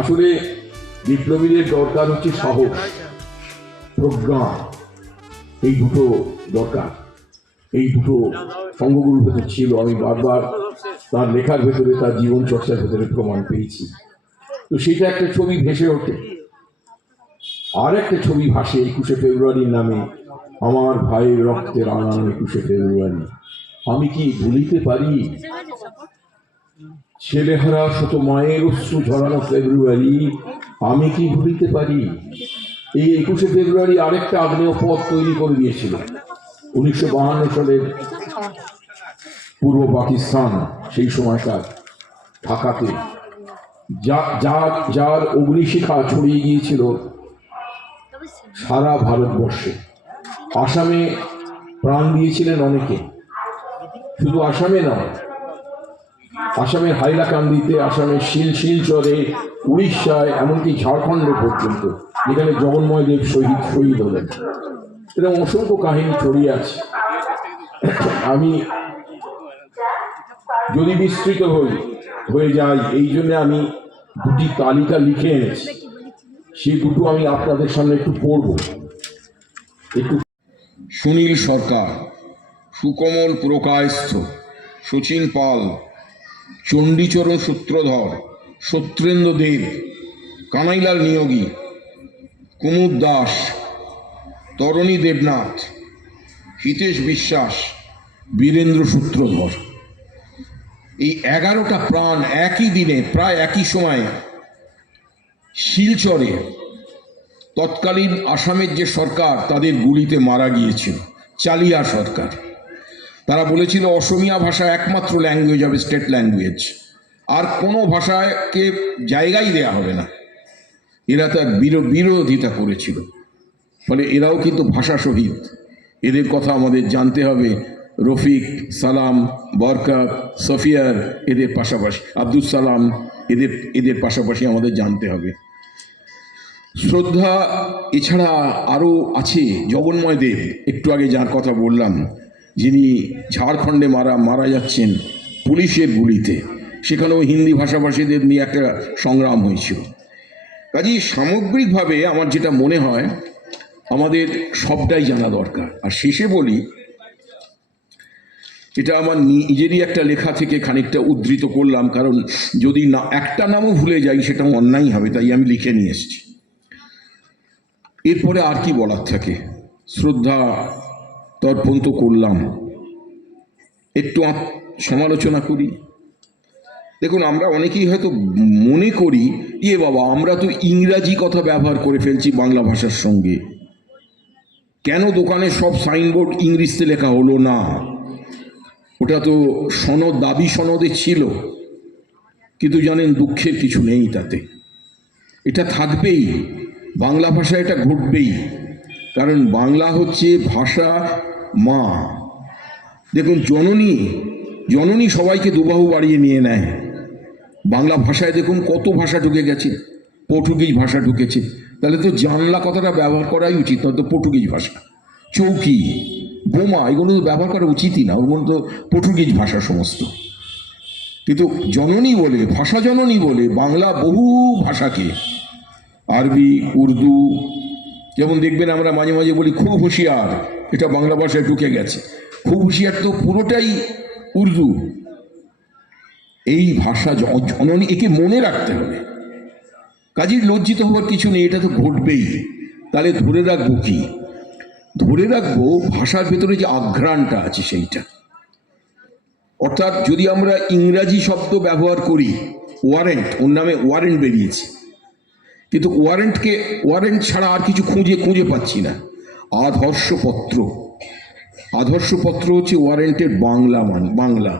আসলে বিপ্লবীদের দরকার হচ্ছে সাহস, প্রজ্ঞা, এই দুটো দরকার। এই দুটো সঙ্গগুলোর ভেতর ছিল। আমি বারবার তার লেখার ভেতরে, তার জীবন চর্চার ভেতরে প্রমাণ পেয়েছি। তো সেটা একটা ছবি ভেসে ওঠে। আর একটা ছবি ভাসে 21শে ফেব্রুয়ারির নামে, আমার ভাইয়ের রক্তের আনান 21শে ফেব্রুয়ারি। আমি কি ভুলিতে পারি ছেলেহারা শত মায়ের অশ্রু ঝরানো ফেব্রুয়ারি? আমি কি ভুলিতে পারি? এই 21শে ফেব্রুয়ারি আরেকটা আগ্নেয় পথ তৈরি করে দিয়েছিল 1952 সালের পূর্ব পাকিস্তান, সেই সময়কার ঢাকাতে, যার অগ্নিশিখা ছড়িয়ে গিয়েছিল সারা ভারতবর্ষে। আসামে প্রাণ দিয়েছিলেন অনেকে, শুধু আসামে নয়, আসামের হাইলাকান্দিতে, আসামের শিলচরে, উড়িষ্যায়, এমনকি ঝাড়খণ্ডে পর্যন্ত, যেখানে জগন্ময় দেব শহীদ হলেন। এরকম অসংখ্য কাহিনী ছড়িয়ে আছে। আমি যদি বিস্তৃত হয়ে যায়, এই জন্য আমি দুটি তালিকা লিখে এনেছি, সেই দুটো আমি আপনাদের সামনে একটু পড়ব। একটু সুনীল সরকার, সুকমল পুরকায়স্থ, শচীন পাল, চণ্ডীচরণ সূত্রধর, সত্যেন্দ্র দেব, কানাইলাল নিয়োগী, কুমুদ দাস, তরণী দেবনাথ, হিতেশ বিশ্বাস, বীরেন্দ্র সূত্রধর। এই 11টা প্রাণ একই দিনে, প্রায় একই সময়ে শিলচরে তৎকালীন আসামের যে সরকার, তাদের গুলিতে মারা গিয়েছিল। চালিয়া সরকার। তারা বলেছিল অসমীয়া ভাষা একমাত্র ল্যাঙ্গুয়েজ হবে, স্টেট ল্যাঙ্গুয়েজ, আর কোনো ভাষাকে জায়গাই দেয়া হবে না। এরা তার বিরোধিতা করেছিল। ফলে এরাও কিন্তু ভাষা শহীদ। এদের কথা আমাদের জানতে হবে। রফিক, সালাম, বরকত, সফিয়ার, এদের পাশাপাশি আব্দুল সালাম, এদের পাশাপাশি আমাদের জানতে হবে। শ্রদ্ধা এছাড়া আরও আছে জগন্ময় দেব, একটু আগে যার কথা বললাম, যিনি ঝাড়খণ্ডে মারা যাচ্ছেন পুলিশের গুলিতে। সেখানেও হিন্দি ভাষাভাষীদের নিয়ে একটা সংগ্রাম হয়েছিল। কাজেই সামগ্রিকভাবে আমার যেটা মনে হয়, আমাদের সবটাই জানা দরকার। আর শেষে বলি, এটা আমার নিজেরই একটা লেখা থেকে খানিকটা উদ্ধৃত করলাম, কারণ যদি না একটা নামও ভুলে যাই সেটা অন্যায় হবে, তাই আমি লিখে নিয়ে এসেছি। এরপরে আর কি বলার থাকে? শ্রদ্ধা তর্পণ তো করলাম, একটু সমালোচনা করি। দেখুন, আমরা অনেকেই হয়তো মনে করি, বাবা, আমরা তো ইংরাজি কথা ব্যবহার করে ফেলছি বাংলা ভাষার সঙ্গে, কেন দোকানে সব সাইনবোর্ড ইংরেজিতে লেখা হলো না? ওটা তো দাবি সনদে ছিল। কিন্তু জানেন, দুঃখের কিছু নেই তাতে। এটা থাকবেই, বাংলা ভাষা এটা ঘটবেই, কারণ বাংলা হচ্ছে ভাষা মা। দেখুন, জননী সবাইকে দুবাহু বাড়িয়ে নিয়ে নেয়। বাংলা ভাষায় দেখুন কত ভাষা ঢুকে গেছে। পর্তুগিজ ভাষা ঢুকেছে, তাহলে তো জানলা কথাটা ব্যবহার করাই উচিত, নয়তো পর্তুগিজ ভাষা। চৌকি, বোমা, এগুলো তো ব্যবহার করা উচিতই না, ওগুলো তো পর্তুগিজ ভাষা সমস্ত। কিন্তু জননী বলে, ভাষা জননী বলে বাংলা বহু ভাষাকে, আরবি, উর্দু, যেমন দেখবেন আমরা মাঝে মাঝে বলি খুব হুঁশিয়ার, এটা বাংলা ভাষায় ঢুকে গেছে। খুব হুঁশিয়ার তো পুরোটাই উর্দু। এই ভাষা জননী, একে মনে রাখতে হবে। কাজেই লজ্জিত হওয়ার কিছু নেই, এটা তো ঘটবেই। তাহলে ধরে রাখবো কি? ধরে রাখবো ভাষার ভেতরে যে আঘ্রাণটা আছে সেইটা। অর্থাৎ যদি আমরা ইংরাজি শব্দ ব্যবহার করি, ওয়ারেন্ট, ওর নামে ওয়ারেন্ট বেরিয়েছে, কিন্তু ওয়ারেন্ট ছাড়া আর কিছু খুঁজে পাচ্ছি না। আদর্শপত্র হচ্ছে ওয়ারেন্টের বাংলা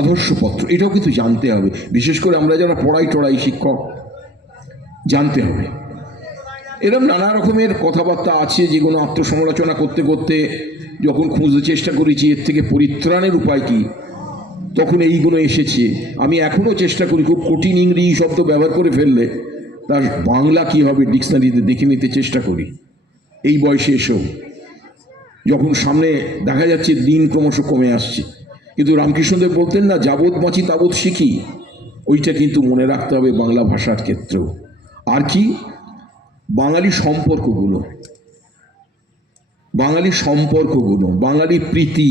আদর্শপত্র। এটাও কিন্তু জানতে হবে, বিশেষ করে আমরা যারা পড়াই শিক্ষক, জানতে হবে। এরকম নানা রকমের কথাবার্তা আছে, যেগুলো আত্মসমালোচনা করতে করতে যখন খুঁজতে চেষ্টা করেছি এর থেকে পরিত্রাণের উপায় কি, তখন এইগুলো এসেছে। আমি এখনও চেষ্টা করি, খুব কঠিন ইংরেজি শব্দ ব্যবহার করে ফেললে তার বাংলা কি হবে ডিকশনারিতে দেখে নিতে চেষ্টা করি। এই বয়সে এসেও, যখন সামনে দেখা যাচ্ছে দিন ক্রমশ কমে আসছে। কিন্তু রামকৃষ্ণদেব বলতেন না, যাবৎ বাঁচি তাবৎ শিখি। ওইটা কিন্তু মনে রাখতে হবে বাংলা ভাষার ক্ষেত্রেও। আর কি, বাঙালি সম্পর্কগুলো, বাঙালি প্রীতি,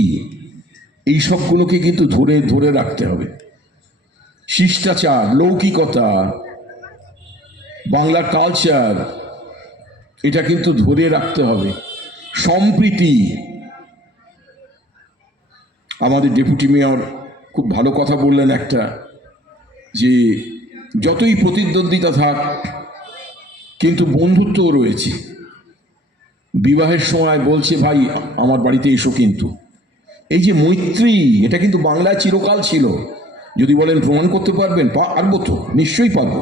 এই সবগুলোকে কিন্তু ধরে ধরে রাখতে হবে। শিষ্টাচার, লৌকিকতা, বাংলার কালচার, এটা কিন্তু ধরে রাখতে হবে। সম্প্রীতি, আমাদের ডেপুটি মেয়র খুব ভালো কথা বললেন একটা, যে যতই প্রতিদ্বন্দ্বিতা থাক কিন্তু বন্ধুত্বও রয়েছে। বিবাহের সময় বলছে ভাই আমার বাড়িতে এসো, কিন্তু এই যে মৈত্রী, এটা কিন্তু বাংলায় চিরকাল ছিল। যদি বলেন প্রমাণ করতে পারবেন, পারবো তো, নিশ্চয়ই পারবো,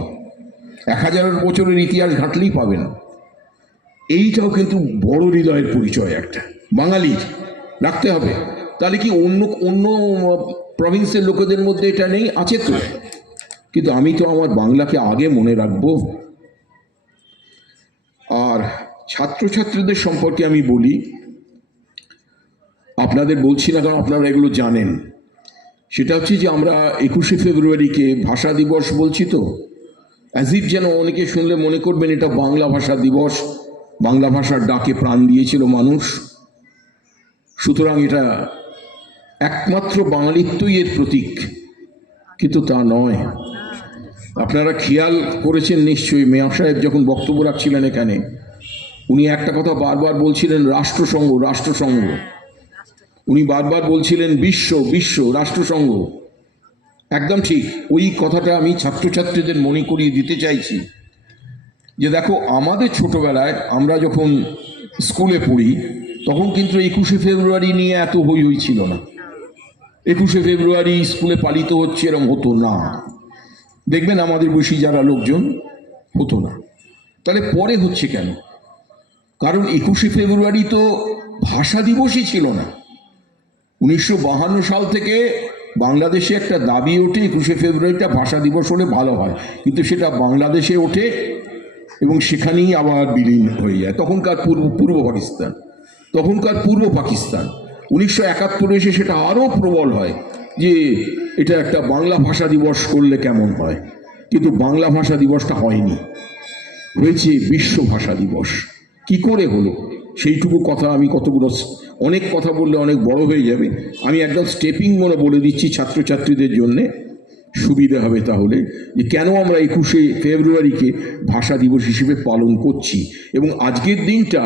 1000 বছরের ইতিহাস ঘাঁটলেই পাবেন। এইটাও কিন্তু বড় হৃদয়ের পরিচয় একটা বাঙালির, রাখতে হবে। তাহলে কি অন্য অন্য প্রভিন্সের লোকেদের মধ্যে এটা নেই? আছে তো, কিন্তু আমি তো আমার বাংলাকে আগে মনে রাখবো। আর ছাত্রছাত্রীদের সম্পর্কে আমি বলি, আপনাদের বলছি না কারণ আপনারা এগুলো জানেন। সেটা হচ্ছে যে আমরা 21শে ফেব্রুয়ারিকে ভাষা দিবস বলছি তো, অ্যাজিভ যেন অনেকে শুনলে মনে করবেন এটা বাংলা ভাষা দিবস, বাংলা ভাষার ডাকে প্রাণ দিয়েছিল মানুষ, সুতরাং এটা একমাত্র বাঙালিত্বই এর প্রতীক, কিন্তু তা নয়। আপনারা খেয়াল করেছেন নিশ্চয়ই, মেয়র সাহেব যখন বক্তব্য রাখছিলেন এখানে, উনি একটা কথা বারবার বলছিলেন, রাষ্ট্রসংঘ রাষ্ট্রসংঘ। উনি বারবার বলছিলেন বিশ্ব বিশ্ব রাষ্ট্রসংঘ। একদম ঠিক, ওই কথাটা আমি ছাত্রছাত্রীদের মনে করিয়ে দিতে চাইছি যে দেখো, আমাদের ছোটবেলায় আমরা যখন স্কুলে পড়ি তখন কিন্তু 21শে ফেব্রুয়ারি নিয়ে এত হই হই ছিল না। 21শে ফেব্রুয়ারি স্কুলে পালিত হচ্ছে এরকম হতো না, দেখবেন আমাদের বয়সী যারা লোকজন, হতো না। তাহলে পরে হচ্ছে কেন? কারণ 21শে ফেব্রুয়ারি তো ভাষা দিবসই ছিল না। 1952 সাল থেকে বাংলাদেশে একটা দাবি ওঠে 21শে ফেব্রুয়ারিটা ভাষা দিবস হলে ভালো হয়, কিন্তু সেটা বাংলাদেশে ওঠে এবং সেখানেই আবার বিলীন হয়ে যায়। তখনকার পূর্ব পাকিস্তান 1971 এসে সেটা আরও প্রবল হয় যে এটা একটা বাংলা ভাষা দিবস করলে কেমন হয়, কিন্তু বাংলা ভাষা দিবসটা হয়নি, হয়েছে বিশ্ব ভাষা দিবস। কি করে হলো সেইটুকু কথা আমি কতগুলো, অনেক কথা বললে অনেক বড় হয়ে যাবে, আমি একদম স্টেপিং মনে বলে দিচ্ছি ছাত্রছাত্রীদের জন্যে, সুবিধা হবে তাহলে, যে কেন আমরা 21শে ফেব্রুয়ারিকে ভাষা দিবস হিসেবে পালন করছি। এবং আজকের দিনটা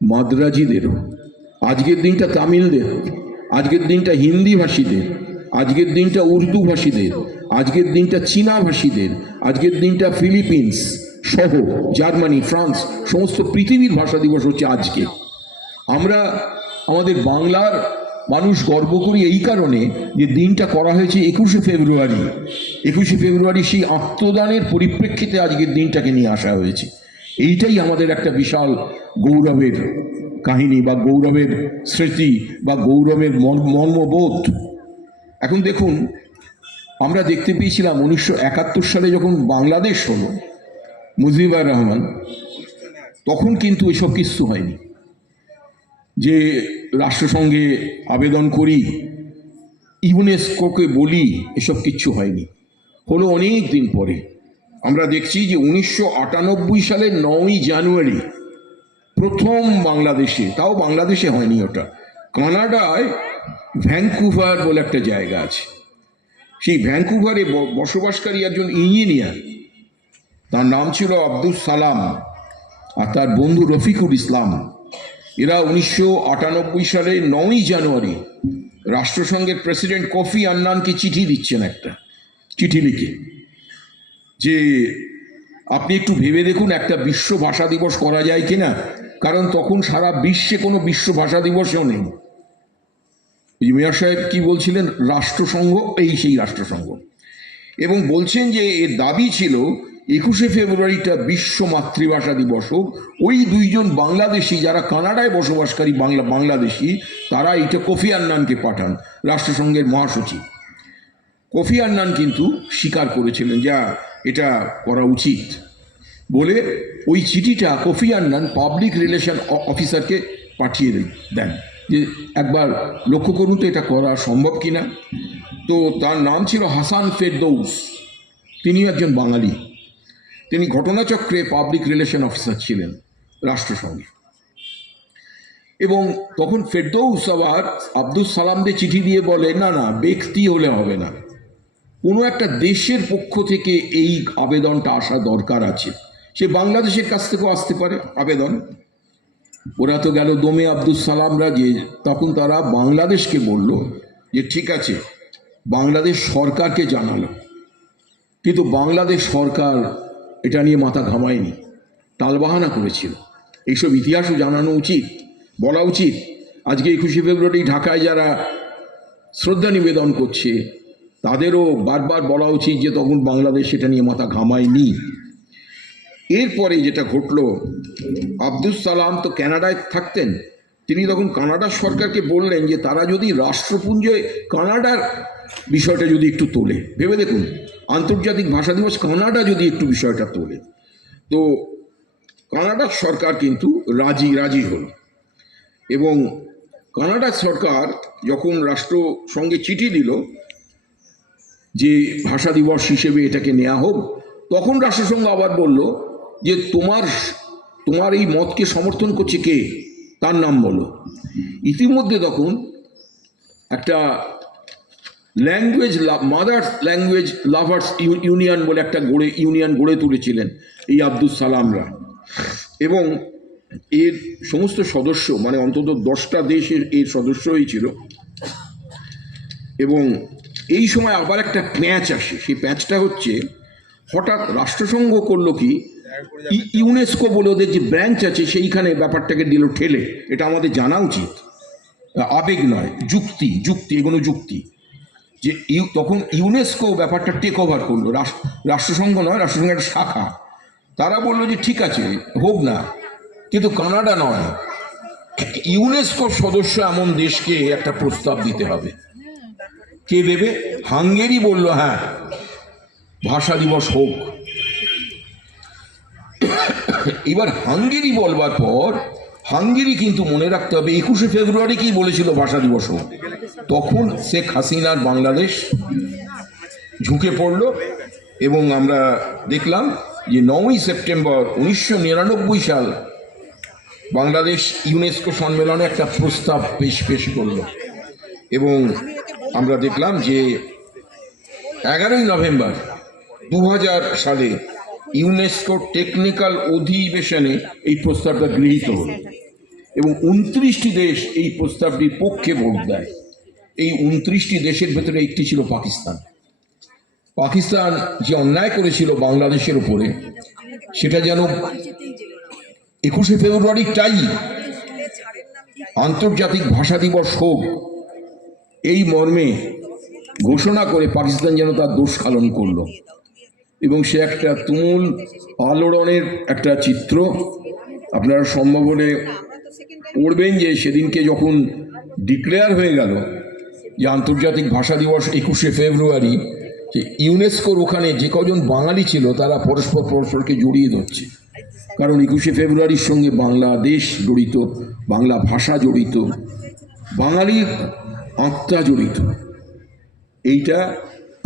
মাদ্রাজিদেরও, আজকের দিনটা তামিলদের, আজকের দিনটা হিন্দি ভাষীদের, আজকের দিনটা উর্দু ভাষীদের, আজকের দিনটা চীনা ভাষীদের, আজকের দিনটা ফিলিপিন্স সহ জার্মানি, ফ্রান্স, সমস্ত পৃথিবীর ভাষা দিবস হচ্ছে আজকে। আমরা আমাদের বাংলার মানুষ গর্ব করি এই কারণে যে দিনটা করা হয়েছে 21শে ফেব্রুয়ারি। 21শে ফেব্রুয়ারি সেই আত্মদানের পরিপ্রেক্ষিতে আজকের দিনটাকে নিয়ে আসা হয়েছে। এইটাই আমাদের একটা বিশাল গৌরবের কাহিনী বা গৌরবের স্মৃতি বা গৌরবের মর্মবোধ। এখন দেখুন, আমরা দেখতে পেয়েছিলাম 1971 সালে যখন বাংলাদেশ হলো, মুজিবুর রহমান, তখন কিন্তু এসব কিছু হয়নি যে রাষ্ট্রসংঘে আবেদন করি, ইউনেস্কোকে বলি, এসব কিচ্ছু হয়নি, হলো অনেক দিন পরে। আমরা দেখছি যে 1998 সালের 9ই জানুয়ারি প্রথম বাংলাদেশে, তাও বাংলাদেশে হয়নি, ওটা কানাডায় ভ্যাঙ্কুভার বলে একটা জায়গা আছে, সেই ভ্যাঙ্কুভারে বসবাসকারী একজন ইঞ্জিনিয়ার, তার নাম ছিল আব্দুল সালাম, আর তার বন্ধু রফিকুল ইসলাম, এরা 1998 সালে 9ই জানুয়ারি রাষ্ট্রসংঘের প্রেসিডেন্ট কফি আন্নানকে চিঠি দিচ্ছেন, একটা চিঠি লিখে, যে আপনি একটু ভেবে দেখুন একটা বিশ্ব ভাষা দিবস করা যায় কিনা, কারণ তখন সারা বিশ্বে কোনো বিশ্ব ভাষা দিবসও নেই। মেয়র সাহেব কি বলছিলেন? রাষ্ট্রসংঘ, এই সেই রাষ্ট্রসংঘ, এবং বলছেন যে এর দাবি ছিল 21শে ফেব্রুয়ারিটা বিশ্ব মাতৃভাষা দিবস হোক। ওই দুইজন বাংলাদেশি যারা কানাডায় বসবাসকারী বাংলাদেশি, তারা এটা কফি আন্নানকে পাঠান, রাষ্ট্রসংঘের মহাসচিব। কফি আন্নান কিন্তু স্বীকার করেছিলেন যা এটা করা উচিত বলে, ওই চিঠিটা কফি আন্নান পাবলিক রিলেশন অফিসারকে পাঠিয়ে দেন যে একবার লক্ষ্য করুন তো এটা করা সম্ভব কিনা। তো তার নাম ছিল হাসান ফেরদৌস, তিনিও একজন বাঙালি। তিনি ঘটনাচক্রে পাবলিক রিলেশন অফিসার ছিলেন রাষ্ট্রসংঘে। এবং তখন ফেরদৌস আবার আব্দুল সালামদের চিঠি দিয়ে বলে, না না, ব্যক্তি হলে হবে না, কোনো একটা দেশের পক্ষ থেকে এই আবেদনটা আসা দরকার আছে। সে বাংলাদেশের কাছ থেকেও আসতে পারে আবেদন। ওরা তো গেল দমে আব্দুল সালামরা, যে তখন তারা বাংলাদেশকে বলল যে ঠিক আছে, বাংলাদেশ সরকারকে জানালো, কিন্তু বাংলাদেশ সরকার এটা নিয়ে মাথা ঘামায়নি, টালবাহানা করেছিল। এইসব ইতিহাসও জানানো উচিত, বলা উচিত। আজকে 21শে ফেব্রুয়ারি ঢাকায় যারা শ্রদ্ধা নিবেদন করছে তাদেরও বারবার বলা উচিত যে তখন বাংলাদেশ এটা নিয়ে মাথা ঘামায়নি। এরপরে যেটা ঘটলো, আব্দুল সালাম তো কানাডায় থাকতেন, তিনি তখন কানাডার সরকারকে বললেন যে তারা যদি রাষ্ট্রপুঞ্জে কানাডার বিষয়টা যদি একটু তোলে, ভেবে দেখুন, আন্তর্জাতিক ভাষা দিবস কানাডা যদি একটু বিষয়টা তোলে, তো কানাডার সরকার কিন্তু রাজি হল। এবং কানাডার সরকার যখন রাষ্ট্রসংঘে চিঠি দিল যে ভাষা দিবস হিসেবে এটাকে নেওয়া হোক, তখন রাষ্ট্রসংঘ আবার বলল যে তোমার এই মতকে সমর্থন করছে কে, তার নাম বলো। ইতিমধ্যে তখন একটা মাদার ল্যাঙ্গুয়েজ লাভার্স ইউনিয়ন বলে একটা ইউনিয়ন গড়ে তুলেছিলেন এই আব্দুল সালামরা, এবং এর সমস্ত সদস্য, মানে অন্তত 10টা দেশের এর সদস্য হয়েছিল। এবং এই সময় আবার একটা প্যাঁচ আসে, সেই প্যাঁচটা হচ্ছে হঠাৎ রাষ্ট্রসংঘ করলো কি, ইউনেস্কো বলে ওদের যে ব্রাঞ্চ আছে সেইখানে ব্যাপারটাকে দিল ঠেলে। এটা আমাদের জানা উচিত, আবেগ নয়, যুক্তি, এগুলো যুক্তি। যে তখন ইউনেস্কো ব্যাপারটা টেক ওভার করলো, রাষ্ট্রসংঘ নয়, রাষ্ট্রসংঘের একটা শাখা। তারা বললো যে ঠিক আছে, হোক না, কিন্তু কানাডা নয়, ইউনেস্কোর সদস্য এমন দেশকে একটা প্রস্তাব দিতে হবে। কে দেবে? হাঙ্গেরি বলল হ্যাঁ, ভাষা দিবস হোক। এবার হাঙ্গেরি বলবার পর, হাঙ্গেরি কিন্তু মনে রাখতে হবে 21শে ফেব্রুয়ারি কি বলেছিল ভাষা দিবস হোক। তখন শেখ হাসিনার বাংলাদেশ ঝুঁকে পড়ল, এবং আমরা দেখলাম যে 9ই সেপ্টেম্বর 1999 সাল বাংলাদেশ ইউনেস্কো সম্মেলনে একটা প্রস্তাব পেশ করল। এবং আমরা দেখলাম যে 11ই নভেম্বর 2000 সালে ইউনেস্কো টেকনিক্যাল অধিবেশনে এই প্রস্তাবটা গৃহীত হল, এবং 29টি দেশ এই প্রস্তাবটির পক্ষে ভোট দেয়। এই 29টি দেশের ভেতরে একটি ছিল পাকিস্তান। পাকিস্তান যে অন্যায় করেছিল বাংলাদেশের উপরে, সেটা যেন 21শে ফেব্রুয়ারিটাই আন্তর্জাতিক ভাষা দিবস হোক, এই মর্মে ঘোষণা করে পাকিস্তান যেন তার দোষ স্খলন করলো। এবং সে একটা তুমুল আলোড়নের একটা চিত্র আপনারা সম্ভব হলে পড়বেন, যে সেদিনকে যখন ডিক্লেয়ার হয়ে গেল যে আন্তর্জাতিক ভাষা দিবস 21শে ফেব্রুয়ারি, যে ইউনেস্কোর ওখানে যে কজন বাঙালি ছিল তারা পরস্পরকে জড়িয়ে ধরছে, কারণ 21শে ফেব্রুয়ারির সঙ্গে বাংলাদেশ জড়িত, বাংলা ভাষা জড়িত, বাঙালির আত্মা জড়িত। এইটা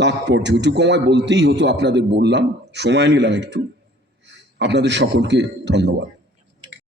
তাৎপর্য, এটুকু আমায় বলতেই হতো, আপনাদের বললাম, সময় নিলাম একটু। আপনাদের সকলকে ধন্যবাদ।